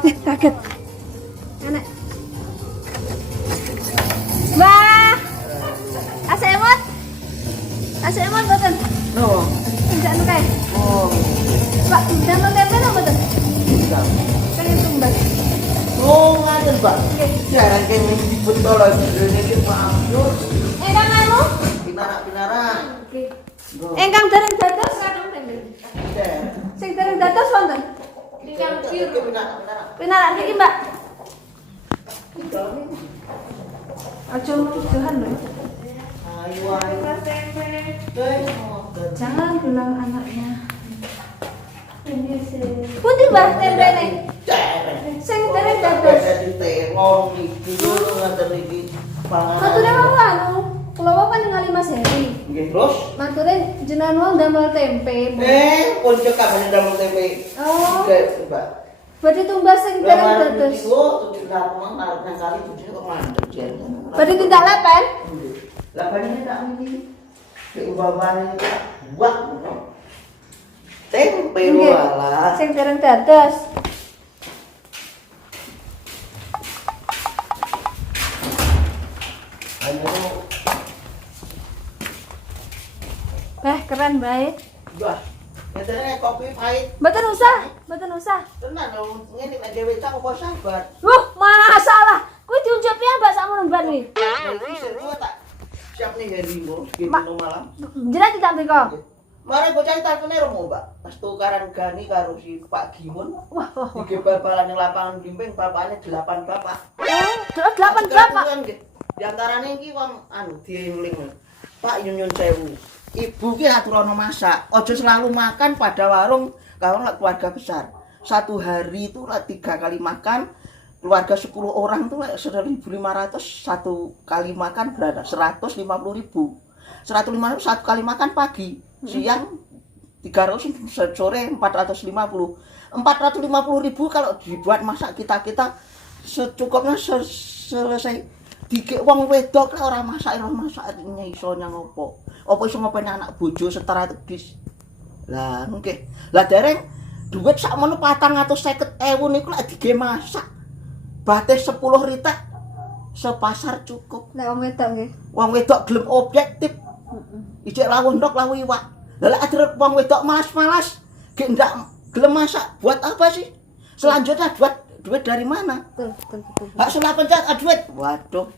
Kaget. Enak. Wah. Asemot. Asemot mboten. No. Tidak nuke. Oh. Pak, damel tempe napa mboten? Tidak. Pengen tumbas. Oh, ngaten, Pak. Nggih. Jarang kene dibentol iki Pak. Engkang anu? Pinara-pinara. Nggih. Engkang dereng dados Iya. sing dereng dados wonten. Tinggal pinara-pinara. Pinarak niki, Mbak. Aja nuduhan lho. Ayo ayo. Jangan bilang anaknya. Putih Mbak tempene. Sing dereng dados. Terong iki ngoten iki. Mature mau anu, kula wau kan ningali Mas Heri. Nggih, terus? Mature jenengan wau damel tempe. Bu. Pun cekak damel tempe. Oh, Oke, Mbak. badhe tumbas sing dereng dados. Tujuh lapang arep kali tujuh kok mandek jen. Badhe tindak lepen. Lapane tak iki. Nek umpamane tak buat tempe Nggih. walah. Sing dereng dados. Ayo. Keren bae. Wah. Nyatane kopi pahit. Mboten usah, mboten usah. Tenan lho, ngene nek dhewe tak apa sabar. Masalah. Kuwi diunjuk piye Mbak sakmono ban iki? Iki seru tak siap nih hari minggu gitu malam. Jenengan tidak mriko. Mare bocah telpone romo, Mbak. Pas tukaran gani karo si Pak Gimun. Wah. Iki bal-balan ning lapangan gimping bapakane 8 bapak. Oh, 8 bapak. Di antarane iki wong anu dieling. Pak nyun sewu. Ibu ki aturono masak. Aja selalu makan pada warung kalau keluarga besar. Satu hari itu 3 kali makan. Keluarga 10 orang tuh 1.500 satu kali makan berada 150.000. 150 satu kali makan pagi, siang 300, sore 450. 450.000 kalau dibuat masak kita secukupnya selesai. Dikek wong wedok ora masak iso nyang opo. Apa iso ngopeni anak bojo strategis. Lah nggih. Lah dereng duit sakmono 450.000 niku lek dige masak. Batis 10 ritek sepasar cukup. Nek wong wedok nggih. Wong wedok gelem objektif. Ijek lawuh ndok lawuh iwak. Lah lek adher wong wedok malas, gek ndak gelem masak. Buat apa sih? Selanjutnya duit dari mana? Betul. Hak salah pencet duit. Waduh.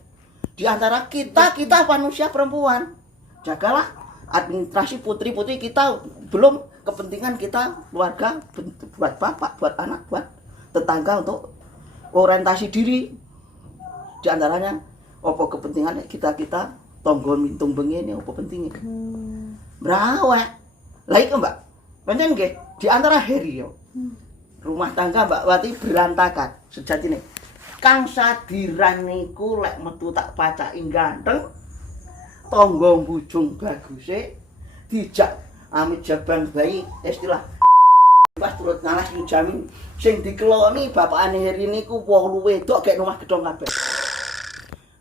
Di antara kita manusia perempuan. Jagalah administrasi putri-putri kita, belum kepentingan kita keluarga, buat bapak, buat anak, buat tetangga untuk orientasi diri. Di antaranya apa kepentingan kita tonggo mintung bengi ini apa pentingnya. Brawek. Lah iku Mbak. Pancen nggih di antara Heri yo. Rumah tangga Mbak Wati berantakan sejatine. Kang Sadiran niku lek metu tak pacaki ganteng. Tonggo bujung baguse dijak amit jabang bayi istilah pas turut ngalas jamin sing dikeloni bapakane Heri niku 8 wedok gek omah gedhong kabeh.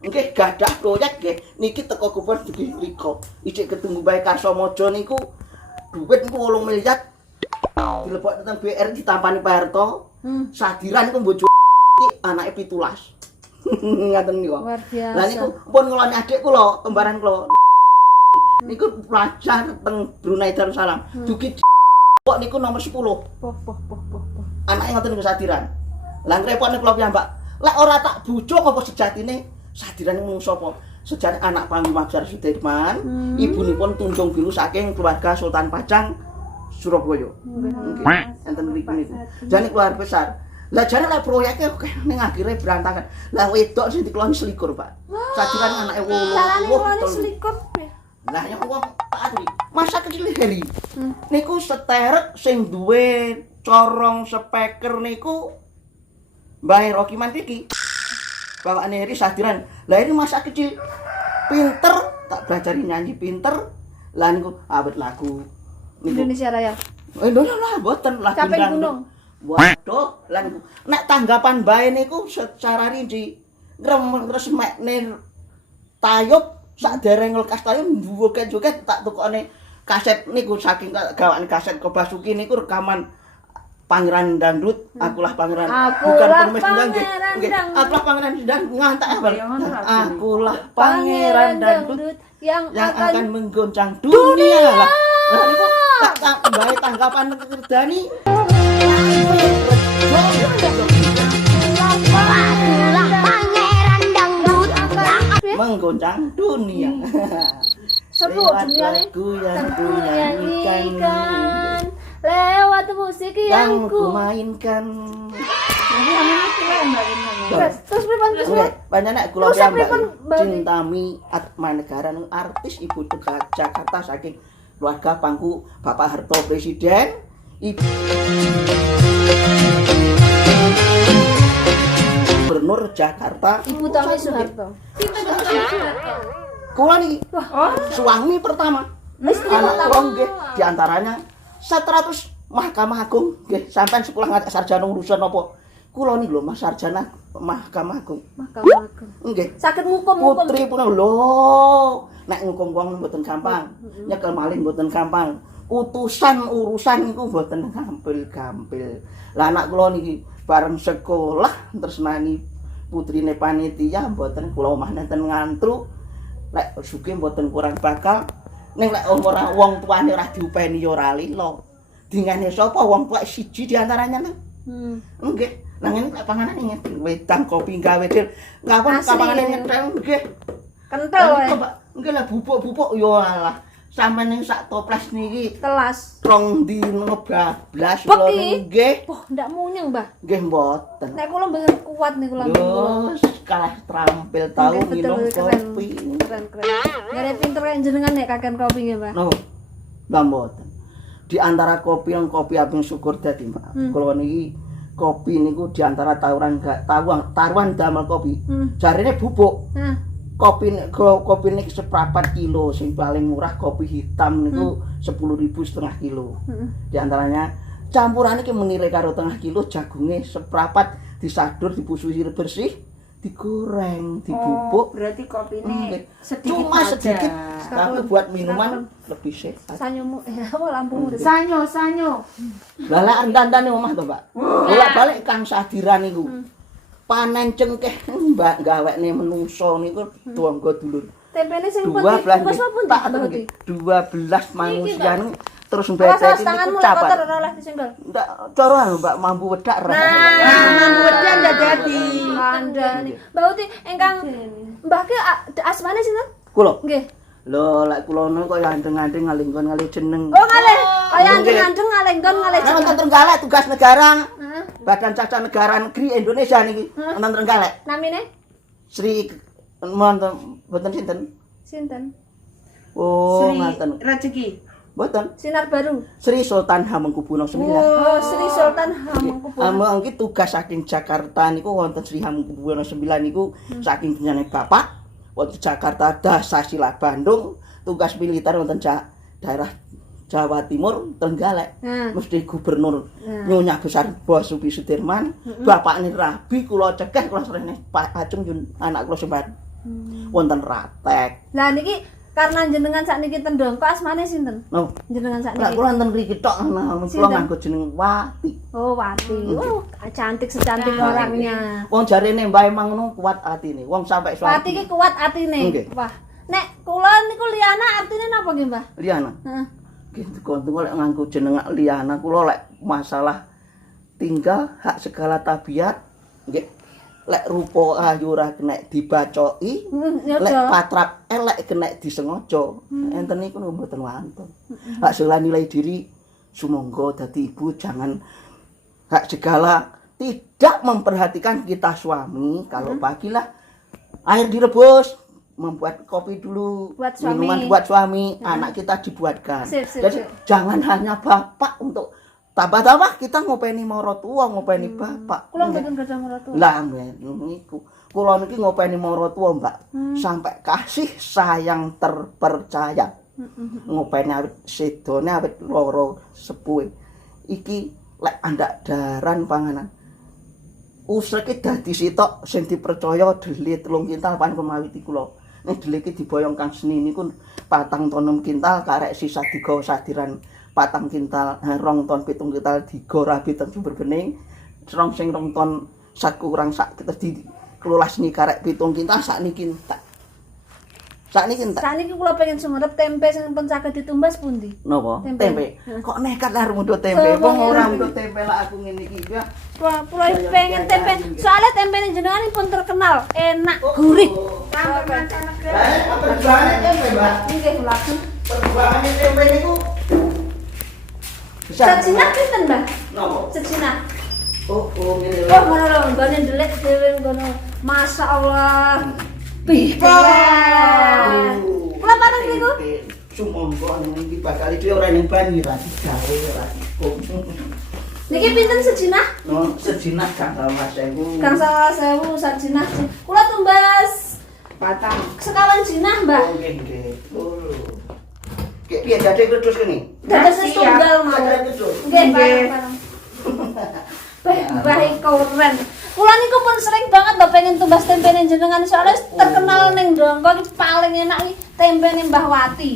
Nggih gadah proyek nggih niki teko kupon iki mriko. Ijik ketunggu bae Karsomojo niku duit niku 8 miliar. Dilebok teng BR ditampani Pak Harto. Sadiran niku bojo anake 17. Ngaten niku. Luar biasa. Lah niku pun ngeloni adik kula, kembaran kula. Niku pelajar teng Brunei Darussalam. Dugi kok niku nomor 10. Poh. Anake ngoten niku Sadiran. Lah ngrepotne kula piyambak. Lek ora tak bujuk apa sejatine Sadiran niku sapa? Sejane anak Panglima Besar Sudirman, ibunipun Tunjung Biru saking keluarga Sultan Pajang Surabaya. Nggih. Enten mriku niku. Jane keluarga besar. Lah jane lek proyeke ning akhire berantakan. Lah wedok sing dikeloni selikur, Pak. Sadiran anake 8. Carane ngeloni selikur. Lah yang wong Pak Adri, masa kecil Heri. Niku seterek sing duwe corong speaker niku Mbah Rocky Mantiki. Bapakne Heri Sadiran. Lah ini masa kecil pinter, tak belajar nyanyi pinter. Lah niku awet lagu Indonesia Raya. Lah mboten lagu Capek dangdut. gunung. Waduh, lah niku nek tanggapan bae niku secara rinci ngresmekne tayub sak dereng lekas tayub joget-joget tak tukone kaset niku saking gawane kaset Kobasuki niku rekaman pangeran dangdut, akulah pangeran. Akulah penulis dangdut, nggih. pangeran Nggih, dangdut. akulah pangeran dangdut ngantek apa? Ya, ngono, Ratu. Akulah pangeran dangdut yang akan menggoncang dunia lah. Lah niku tak bae tanggapan Kerdani. Akulah pangeran dangdut Menggoncang dunia. Seru Lewat dunia nih. lagu yang Yang ku nyanyikan, nyanyikan lewat musik yang yang ku ku mainkan. Jadi amin aku lah Mbak Rina. terus pripun terus Oke, banyak kula Terus piyambak pripun, Mbak? Cintami Atmanegara nu artis ibu Jakarta saking keluarga pangku Bapak Harto Presiden, Ibu Gubernur Jakarta. Ibu Tommy Soeharto. Kula niki suami pertama. Istri Anak pertama. kula nggih diantaranya 100 Mahkamah Agung nggih sampean sekolah ngatek sarjana urusan apa? Kula niki lho Mas sarjana Mahkamah Agung. Mahkamah Agung. Nggih. Sakit ngukum-ngukum. Putri pun lho, nek ngukum wong mboten gampang, nyekel maling mboten gampang, urusan niku mboten gampil-gampil. Lah anak kula niki bareng sekolah tresnani putrine panitia mboten kula omah nenten ngantru. Lek sugih mboten kurang bakal, ning lek ora wong tuane ora diupeni ya ora lilo. Dingane sapa wong tuwa siji diantaranya nang. Nggih. Nang ngene lek panganan ngene wedang kopi gawe dhewe. Ngapun Asli. kapangane ngetel nggih. Kental wae. Nggih lah bubuk-bubuk ya alah. Sampeyan ning sak toples niki Telas. rong dino bablas Beki? kula nggih. Wah, ndak munyeng, Mbah. Nggih mboten. Nek kula mboten kuat niku lambung kula. Yo kalah terampil tau Nggih, betul, minum keren. kopi. Keren. Ngare pinter kaya jenengan nek kakean kopi nggih, Mbah. No. Lah mboten. Di antara kopi lan kopi abang syukur dadi, Mbak. Kula niki kopi niku di antara taruhan damel kopi. Jarine bubuk. Nah, Kopi niki seprapat kilo, sing paling murah kopi hitam niku 10.000 setengah kilo. Di antaranya campuran iki menire karo tengah kilo jagunge seprapat disadur dibusui bersih, digoreng, dibubuk. Berarti kopine sedikit Cuma aja. sedikit, tapi buat minuman lebih sehat. sanyomu apa lambungmu. Sanyo. Lah lek andan-andane omah to, Mbak. Bolak-balik Kang Sadiran niku. Panen cengkeh Mbak gawekne menungso niku tangga dulur. Tempene sing 12 bungkus apa tak Mbak? 12 manusia niku terus Awas mbeteti niku tanganmu lek kotor capat. ora oleh disenggol. Ndak cara anu Mbak mampu wedak ra. Mampu wedak ndak dadi. Kandhani. Mbak Uti ingkang Mbah ki asmane sinten? Kula. Nggih. Lho lek kula niku kaya andeng-andeng ngalingkon ngalih jeneng. Oh ngalih. Kaya andeng-andeng ngalenggon ngalih Nek wonten jeneng. Trenggalek tugas negara. Heeh. Badan Cacat Negara Negeri Indonesia niki wonten Trenggalek. Namine Sri mboten sinten? sinten? Oh, Sri ngaten. Rezeki. Mboten. Sinar Baru. Sri Sultan Hamengkubuwono IX. Oh, Sri Sultan Hamengkubuwono. Amang iki tugas saking Jakarta niku wonten Sri Hamengkubuwono IX niku saking punyane Bapak wonten Jakarta Dasasila Bandung, tugas militer wonten daerah Jawa Timur Trenggalek. Mesti gubernur Nyonya Besar Basuki Sudirman, bapakne Rabi kula cekeh kula serene Pak Acung Yun anak kula sempat. Wonten Ratek. Lah niki karena jenengan sakniki tendong kok asmane sinten? No, Jenengan lek sakniki. kula wonten mriki tok ana kula Sinten? nganggo jeneng Wati. Oh, Wati. Oh, cantik secantik orangnya. Wong jarene Mbah emang ngono kuat atine. Wong sampai Wati ki kuat atine. Nggih. Wah, nek kula niku Liana artine napa nggih, Mbah? Liana. Heeh. Gitu kontung lek nganggo jeneng Liana kula lek masalah tinggal hak segala tabiat nggih lek rupa ayu ora kena dibacoki lek patrap elek kena disengaja enten niku mboten wonten hak segala nilai diri sumangga dadi ibu jangan hak segala tidak memperhatikan kita suami kalau pagilah air direbus membuat kopi dulu Buat suami. minuman buat suami anak kita dibuatkan Sip, jadi jangan hanya bapak untuk tambah-tambah kita ngopeni marotua ngopeni bapak Kula mboten gadah mertua. lah niku kula niki ngopeni marotua Mbak sampai kasih sayang terpercaya ngopeni awit sedone awit loro sepuhe iki lek andak daran panganan usreke dadi sitok sing dipercaya deli 3 kintal pan kemawiti kula nek deli iki diboyong Kang Seni niku 4 ton 6 kintal karek sisa digawa sadiran 4 kintal, 2 ton 7 kintal digorabi teng sumber bening. Sing 2 ton sak kurang sak terus dikelolas ni karek 7 kintal sakniki entek. Sakniki entek. Sakniki kula pengen sumerep tempe sing pun saged ditumbas pundi? Napa? Tempe. Tempe. Kok nekat lah mundut tempe. Wong ora mundut tempe lah aku ngene iki ya. Kula pengen tempe. Soalnya tempene jenengan pun terkenal enak, gurih. Sampai mancanegara. Lah, perjuangan tempe, Mbak. Nggih kula. Perjuangan tempe niku Sejinak pinten, Mbah? Napa? Sejinak. Oh, ngene lho. Oh, ngono lho, nggone ndelik dhewe ngono. Masyaallah. Pihen. Kula panen niku. Sumangga niki bakal iki ora ning banyu ra digawe ora dikum. Niki pinten sejinak? No, sejinak gangsal Mas Ewu. Gangsal 1000 sajinak. Kula tumbas Batang. sekawan jinah, Mbah. Oh, nggih. Oh. Kayak piye dadi kudus kene? Dados setunggal mau. Dadi kudus. Nggih, bareng-bareng. Mbah keren. Kula niku pun sering banget lho pengen tumbas tempene jenengan soalnya terkenal ning Ndongko iki paling enak iki tempene Mbah Wati.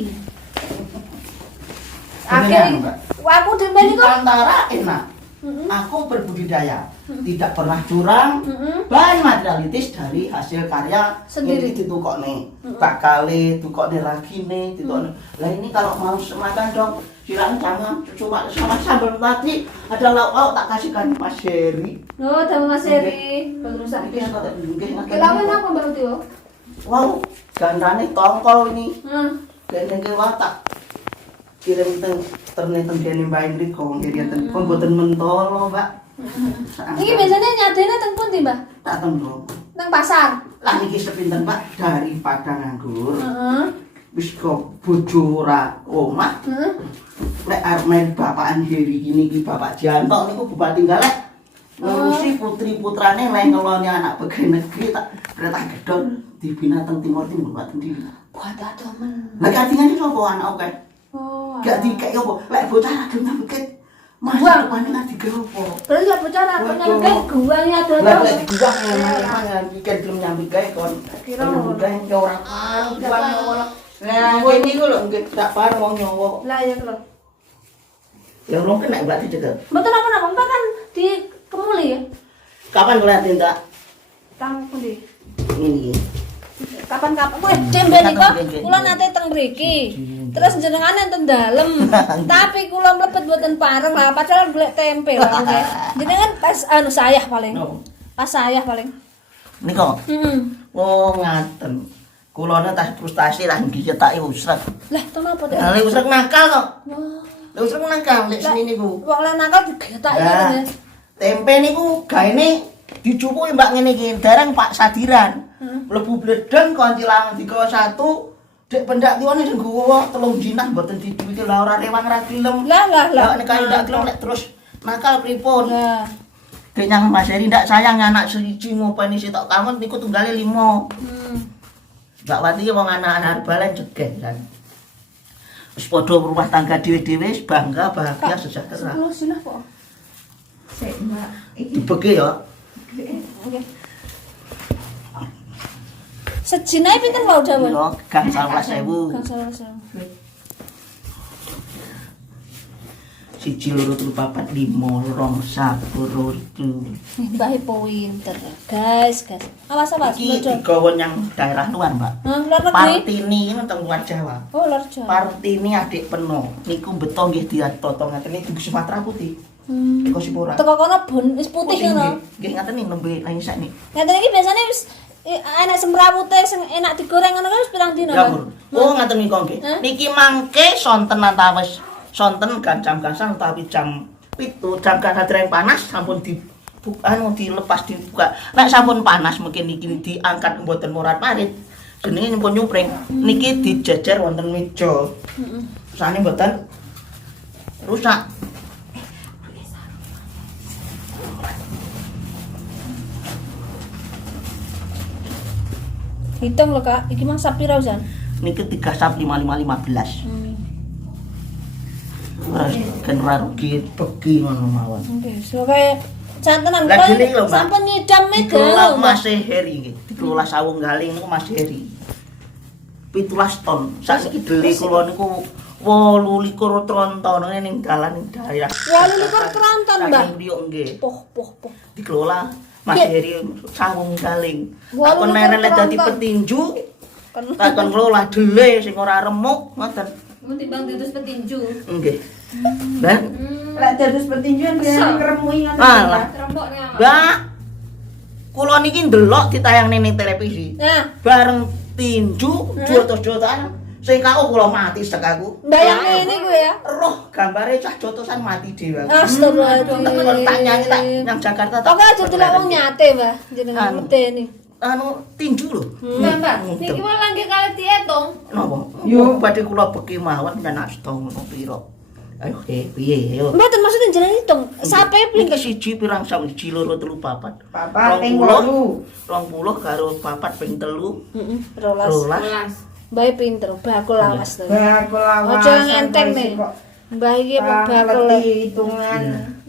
Akhirnya aku dhewe niku Antara enak. Aku berbudidaya, tidak pernah curang, bahan materialitis dari hasil karya Sendiri. ini ditukokne, bakale, tukokne ragine, ditukokne. Lah ini kalau mau makan dong, silakan jangan cuma sama sambal tadi ada lauk tak kasihkan Mas Heri. oh, damu Mas Heri. Bagus Nggih, sakit. nggih, nggih. Kelawan apa Mbak Tio? Wow, gandane tongkol ini. Heeh. Dene ki watak kirim terne dene Mbak Ingrid kok ngirian kok mboten mentol lho, Mbak. Iki biasanya nyadene teng pundi, Mbak? Tak tembung. Nang pasar. Lah niki sepinten Pak daripada nganggur. Heeh. Wis kok bojo ora omah. Heeh. Lek arep main bapakan Heri iki niki Bapak Jantok niku Bupati Galek. Ngurusi putri-putrane lek ngeloni anak pegawai negeri tak perintah gedhot dibina teng Timur Timur Pak Tendi. Buat adomen. Lah katingan sapa anak oke? Oh. Gak dikek opo? Lek bocah ra gelem nyambet. Mas Buang. rupane nang digeropo. Berarti lah bicara penyambut guanya Lah dodol. lek digugah emang iki gelem nyambet gawe kon. Kira Gawe ora pareng buang ngono. Lah ini ku lho. Nggih tak pareng wong nyawa. Lah ya lho. Yang long kena Mbak dicekel. Mboten apa-apa, Mbak kan di Kemuli ya. Kapan kalian tindak Tang pundi? ini? Kapan-kapan kowe dembe niku kula nate teng mriki. Terus jenengan enten dalem. Tapi kula mlebet mboten pareng lah padahal golek tempe lah nggih. Jenengan pas anu sayah paling. No. Pas sayah paling. Niko. Heeh. Oh ngaten. Kulone tas frustasi lah dicetaki usrek. Lah kenapa teh? Lah usrek nakal kok. Wah, Lah usrek nakal lek sini niku. wong lan nakal digetaki Lah, ngene. tempe niku gaene dicupuki Mbak ngene iki, dereng Pak Sadiran. Mlebu bledeng koncilangan 31 dek pendak kiwane sing gowo 3 jinah mboten diduwiti lah ora rewang ra gelem. Lah. Lah nek kaya ndak gelem lek terus nakal pripun? Lah. Dek nyang Mas Heri ndak sayang anak siji ngopeni sitok kamu niku tunggale 5. Mbak Wati ki wong anak-anak balen jegeh kan. Wis padha rumah tangga dhewe-dhewe wis bangga bahagia sejahtera. 10 sinah kok. Sik, Mbak. Iki Dibeke ya. Oke. Sejinae pinten wae dawuh? Yo gangsal 11.000. Gangsal. Siji loro telu papat limo rong sapuluh itu. Mbah pinter. Guys. Awas Iki bojo. digawa yang daerah luar, Mbak. Luar negeri. Partini ini teng luar Jawa. Oh, luar Jawa. Partini adik peno. Niku beto nggih ditoto ngaten iki di Sumatera Putih. Eko Sipora. Teko kono bon wis putih ngono. Nggih ngaten iki nembe nang sak niki. Ngaten iki biasane wis enak semrawute sing enak digoreng ngono kan wis pirang dina. Ya, Mbak? Bur. Oh, ngaten niku nggih. Hah? Niki mangke sonten antawis sonten jam-jam utawi jam 7 jam dereng panas sampun dilepas dibuka. Nek sampun panas mungkin niki diangkat mboten murat-marit. Jenenge nyumpun nyumpring. Niki dijejer wonten meja. Heeh. Sane mboten rusak. Hitung lho, Kak. Iki mang sapira usan? Niki 3 sap 5515. Kan ora rugi pegi ngono mawon. Oke, so kaya santenan Lah dene lho, Mbak. sampun nyidam megang Dikelola lho, Mbak. Mas Heri nggih. Dikelola Sawung Galing niku Mas Heri. 17 ton. Sakniki deli kula niku 28 tronton ning dalan ning daerah. 28 tronton, Mbah. Saking Priok nggih. Poh. Dikelola Mas Heri Sawung Galing. Walu Takon likur leren lek dadi tronton. petinju, Kan takon ngelola dele sing ora remuk ngoten. timbang ditus petinju. Nggih. Dan Lek dados petinjuan biyen ngremui ngono. alah. Remboknya. Mbak, kula niki ndelok ditayangne ning televisi. Nah, Bareng tinju jotos-jotosan sing kau kula mati sek aku. bayangin ini gue ya. Roh gambare cah jotosan mati dhewe. Astagfirullahaladzim. Tak nyanyi tak yang Jakarta tak. Oke aja delok wong nyate, Mbah. Jenengan Anu. medeni. Anu tinju lho. Mbak, niki wae langge kali dietong. Napa? Yo. Badhe kula beki mawon kan asta ngono pira. Ayo piye yo. Mboten maksudnya jenengan hitung. Sape pling Niki siji pirang sam 1 2 3 4 4. Papat ping 8. 20 karo 4 ping 3. Heeh, rolas. 12. Bae pinter, bakul lawas to. Bakul lawas. Ojo ngenteng nih. Mbah iki apa bakul le. hitungan.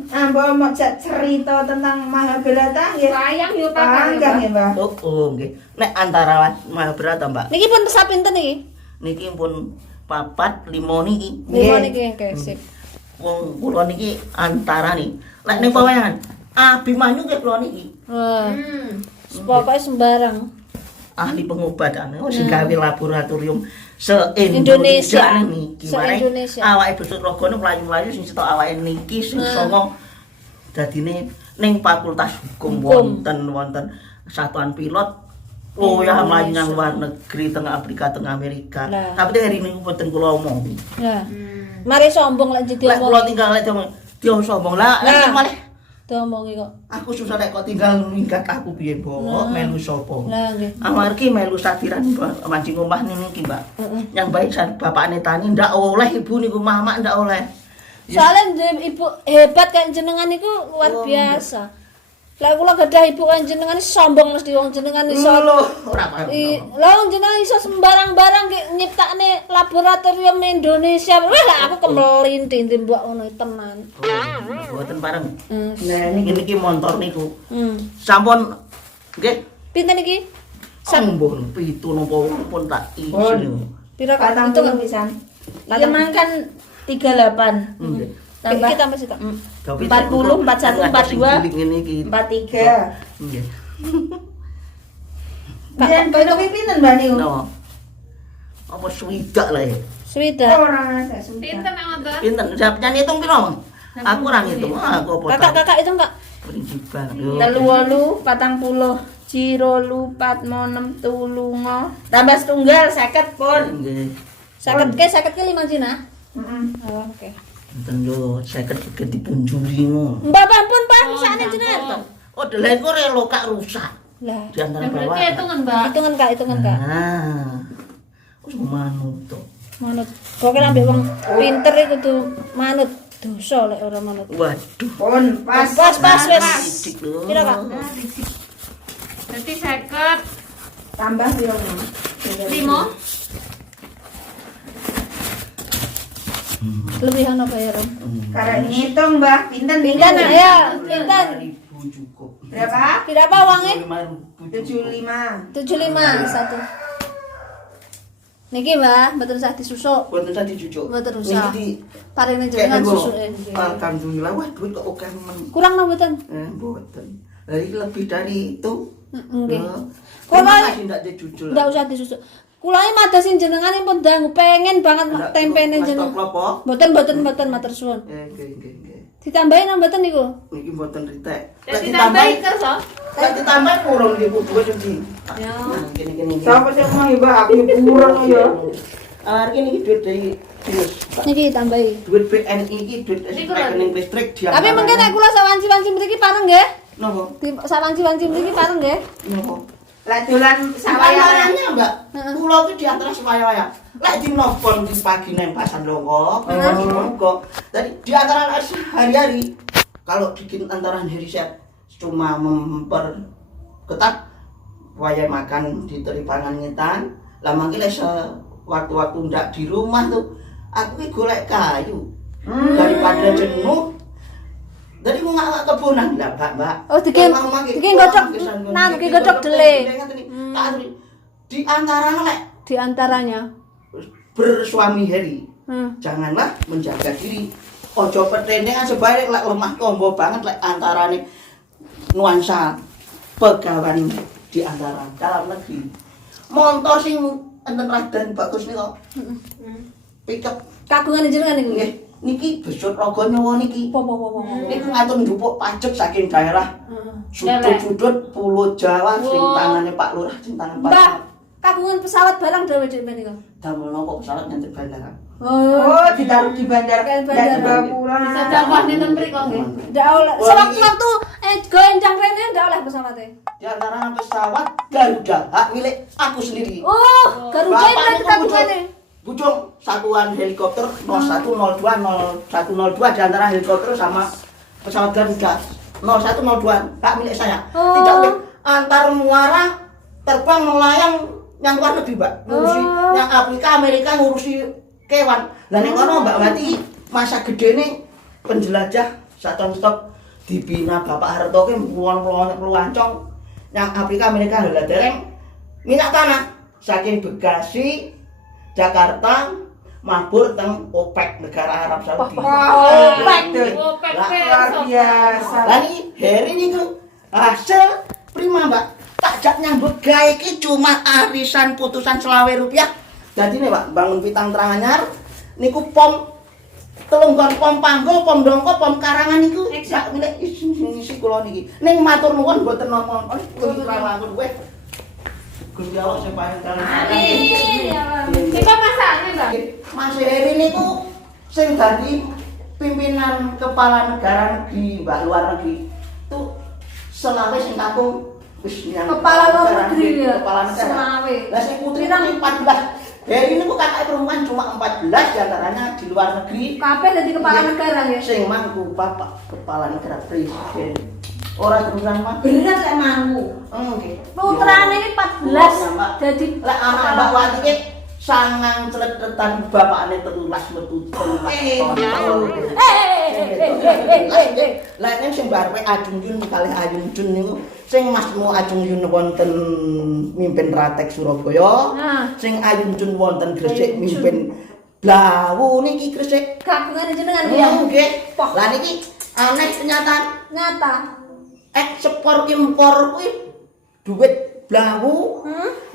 Mbok mau cerita tentang Mahabharata ya. Sayang yo Panjang ya, Mbak. Oh, nggih. Nek antara Mahabharata, Mbak. Niki pun sapinten iki? Niki pun 4 5 niki. Lima niki oke sip. Wong kula niki antara nih. Nek ning pawayangan Abimanyu nggih kula niki. Wah. Pokoknya sembarang. Ahli pengobatan sing gawe laboratorium se-Indonesia niki. Se-Indonesia. Awake besut ragane mlayu-mlayu sing cetok awake niki sing songo dadine ning fakultas hukum wonten satuan pilot. Oh ya mlayu nang luar negeri teng Afrika teng Amerika. Lah. Tapi hari ini mboten kula omong. Ya. Mari sombong lek jadi Lek kula omong. tinggal lek dia sombong lah. Nah. Lek malih Diomongi kok. aku susah lek kok tinggal minggat aku piye, Mbok, melu sapa. Lah nggih. Amargi melu satiran mancing omah niki, Mbak. Heeh. Yang baik bapakne tani ndak oleh, ibu niku mamak ndak oleh. Soalnya ibu hebat kayak jenengan itu luar biasa. Lah kula gadah ibu kan jenengan iki sombong mesti wong jenengan iso. Lho, ora paham. Lah wong jenengan iso sembarang-barang ki nyiptakne laboratorium ning Indonesia. Wah lah aku kemelinting mbok ngono tenan. Mboten bareng. Nah, Niki montor niku. Hmm. Sampun nggih Pinten iki? sampun 7 napa pun tak izin. Pira kok patang itu puluh pisan. Iya, Iya kan 38. Nggih. Tambah kita masih tak. Tapi 40, 41, 42. ngene iki. 43. Nggih. Dan kalau pimpinan Mbak Niu. No. Apa swidak lah ya? Swida. Orang saya sudah. Pinten? Siapa ngitung piro, Mang? Aku ora ngitung. Aku apa Kakak-kakak itu enggak? Principal. Telu wolu, 40, Ciro lu, 4 mo 6 tulu ngo. Tambah setunggal 50 pun. Nggih. 50 ke 5 Cina. Heeh. Oh, oke. Enten yo 50 ke dipunjuli ngono. Mbak ampun Pak, sakne jenengan. Oh, deleng kok relo kak rusak. Lah, Di antara bawah. hitungan Kak. Ah. Wis manut to. Manut. Pokoknya ambek wong pinter iku tuh manut. Dosa lek ora manut. Waduh. Pun pas. Pas wis. Sidik lho. Pira Kak? Jadi 50, Tambah piro? 5, Lebihan apa ya, Rom? Karena ngitung Mbak, pinten Pinten nak ya? Pinten? 5.000 cukup. Berapa? Berapa uangnya? 75. 75 satu. Niki Mbak, mboten usah disusuk. Buatan tadi cucuk. Mboten usah. Niki di Parene kayak jenengan nego. susuke. Alhamdulillah, wah duit kok oke men. Kurang napa mboten? Buatan. Dari lebih dari itu. Nggih. Kalau Kula masih tidak dijujul. ndak usah disusuk. Kula iki madosin jenengan pun dangu pengen banget tempene jenengan. Klopo. Mboten matur suwun. Nggih. Ditambahin napa mboten niku? Niki mboten ritek. jadi tambahin kerso. Lek ditambah kurang nggih Bu duit iki. Ya. Gini. Siapa sih mau Mbak? Aku kurang ya. Hari ini duit dari dinas. Niki tambahi. Duit BNI iki duit rekening listrik dia. Tapi mungkin nek kula sawanci-wanci mriki pareng nggih? Napa? Di sawanci-wanci mriki pareng nggih? Napa? Lah dolan sawayan. Sawayannya, Mbak. Kula iki di antara sewaya-waya. Lek di nopon di pagi nang pasar Longo, Longo. Jadi di antara hari-hari kalau bikin antara hari saya cuma memperketat waya makan di teripangan ngetan. Lah mangke lek waktu-waktu ndak di rumah tuh aku iki golek kayu. Daripada jenuh. Dari mau ngawak kebunan lah, Mbak. Oh, dikin godhog nang godhog dele. Di antara lek Di antaranya. bersuami Heri. Janganlah menjaga diri. Ojo pertendengan sebalik lek lemah tombo banget lek antarane nuansa pegawai di antara dalam negeri. Montor sing enten radan bagus nika. Pickup Kagungan jenengan niku. nggih. Niki besut raga nyawa niki. Po. Niku ngatur njupuk pajak saking daerah sudut-sudut Pulau Jawa sing tangane Pak Lurah sing tangan Pak. Mbak, kagungan pesawat barang dhewe dhewe niku. Damel nopo pesawat nyantri bandara. Oh, ditaruh di bandara Kayak dan bandara. dibawa pulang. Bisa dakwah nih mriko nggih. Ndak oleh. Sewaktu-waktu goencang rene ndak oleh pesawatnya. Di antara pesawat Garuda hak milik aku sendiri. Oh, Garuda Bapak itu niku kagungane. Bujung satuan helikopter 0102 0102 di antara helikopter sama pesawat Garuda 0102 hak milik saya. Oh. Tidak boleh antar muara terbang melayang yang luar negeri, Mbak. Ngurusi yang Afrika, Amerika ngurusi kewan. Lah ning kono Mbak Wati masa gedene penjelajah satuan stop dibina Bapak Harto ki peluancong yang Afrika, Amerika lha dereng minyak tanah saking Bekasi Jakarta mabur teng OPEC negara Arab Saudi. OPEC. OPEC Luar biasa. Lah niki hari niku hasil prima Mbak. Takjak nyambut gawe iki cuma arisan putusan Rp20. Dadi nih Pak, bangun pitang teranganyar niku pom telunggon pom Panggul, pom Dongko, pom Karangan niku sak milik isi kula niki. Ning matur nuwun mboten napa-napa. Kuwi lawan kowe. Gusti Allah sing paling kalian. Kita masaknya, Mbak. Mas Heri niku sing dadi pimpinan kepala negara negeri, Mbak, luar negeri. Itu selawe sing kakung wis nyang Kepala luar negeri ya. Kepala negara. Selawe. Lah sing putri nang 14. Heri niku kakak perempuan cuma 14 diantaranya di luar negeri. Kabeh dadi kepala negara ya. Sing mangku Bapak kepala negara presiden. Ora terusan Pak. Bener lek mangku. Nggih. Putrane iki 14 dadi Lah anak Mbak Wati ki sangang celetetan bapakne 13 metu 13. Lah nek sing barepe Ajung Yun kalih Ayun Jun niku sing Masmu Ajung Yun wonten mimpin Ratek Surabaya. Sing Ayun Jun wonten Gresik mimpin Blawu niki Gresik. kagungane jenengan ya. Nggih. Lah niki aneh kenyataan Nyata. ekspor impor kuwi duit Blawu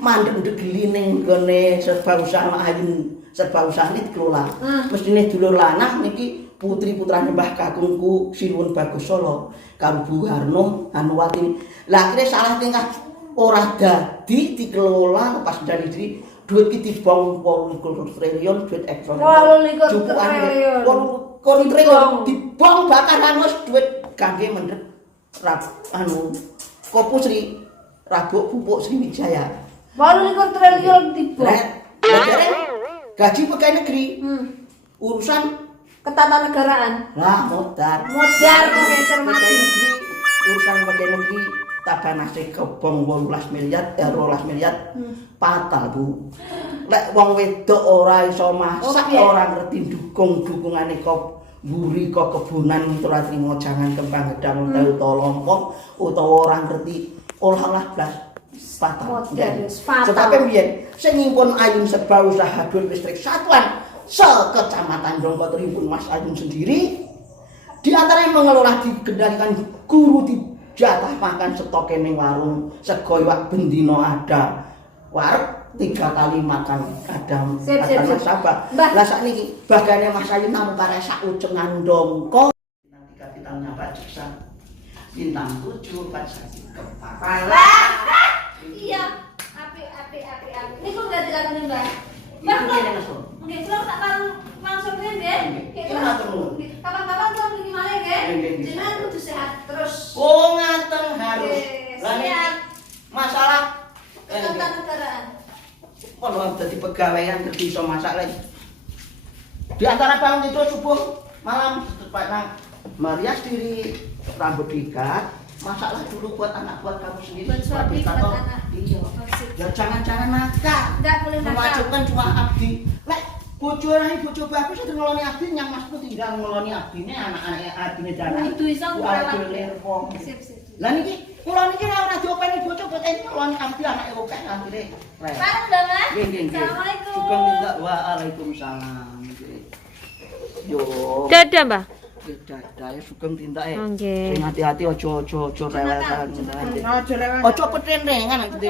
mandek ndegeli ning gone serba usaha Ayun serba usaha iki dikelola. Mestine dulur lanang niki putri-putrane Mbah Kakungku Sinuwun Bagus Solo karo Bu Harno Hanuwati. Lah akhire salah tingkah ora dadi dikelola pas dari diri duit ki dibong 28 triliun duit ekspor. 28 triliun. 28 triliun dibong bakar anus duit kangge mendhet Kopu Sri Rabuk Pupuk Sriwijaya. 28 triliun tiba. Gaji pegawai negeri. Urusan Ketatanegaraan. lah modar. Modar kok cermati. Pegawai negeri, urusan pegawai negeri tabanase kebong 18 miliar, 12 miliar. Patah Bu. Lek wong wedok ora iso masak, ora ngerti dukung-dukungane kok mburi kok kebunan ora trimo jangan kembang gedang utawa lompong utawa ora ngerti olah-olah blas patah. Tetapi biyen sing ngimpun Ayun Serba Usaha Dul Listrik Satuan sekecamatan Dongko Tribun Mas Ayun sendiri di antara yang mengelola dikendalikan guru dijatah makan stoke ning warung sego iwak bendino ada wareg 3 kali makan ada nasabah. Lah sakniki bagane Mas Ayun namung kare sak ucengan Dongko kapitalnya Pak Jeksa bintang 7 Pak Sasi kepala. Iya, api. Niku enggak dilakoni, Mbak. Mbak, nggih, kula tak langsung nggih. Kapan-kapan kula pergi malih nggih. Jenengan kudu sehat terus. Oh, ngaten harus. Lah niki masalah Ketatanegaraan. Kalau dadi pegawaian ngerti iso masak lagi. Di antara bangun tidur subuh malam Pak nang Marias diri rambut diikat, masaklah dulu buat anak buat kamu sendiri. Buat suami, buat anak. Iya. Ya jangan-jangan nakal. Enggak boleh nakal. Memajukan cuma abdi. Lek bojo rai bojo bagus itu ngeloni abdi yang Masku tinggal ngeloni abdine anak-anak abdine jalan. Kudu iso ngelawat. Sip. Lah niki kula niki ora diopeni bojo boten ngeloni abdi anake oke akhire. Bareng, Mbak. Nggih. Assalamualaikum. Sugeng minta waalaikumsalam. Yo. Dadah, Mbah. Dadah ya sugeng tindake. Nggih. Sing hati-hati ojo rewetan. Ojo petrendengan nanti.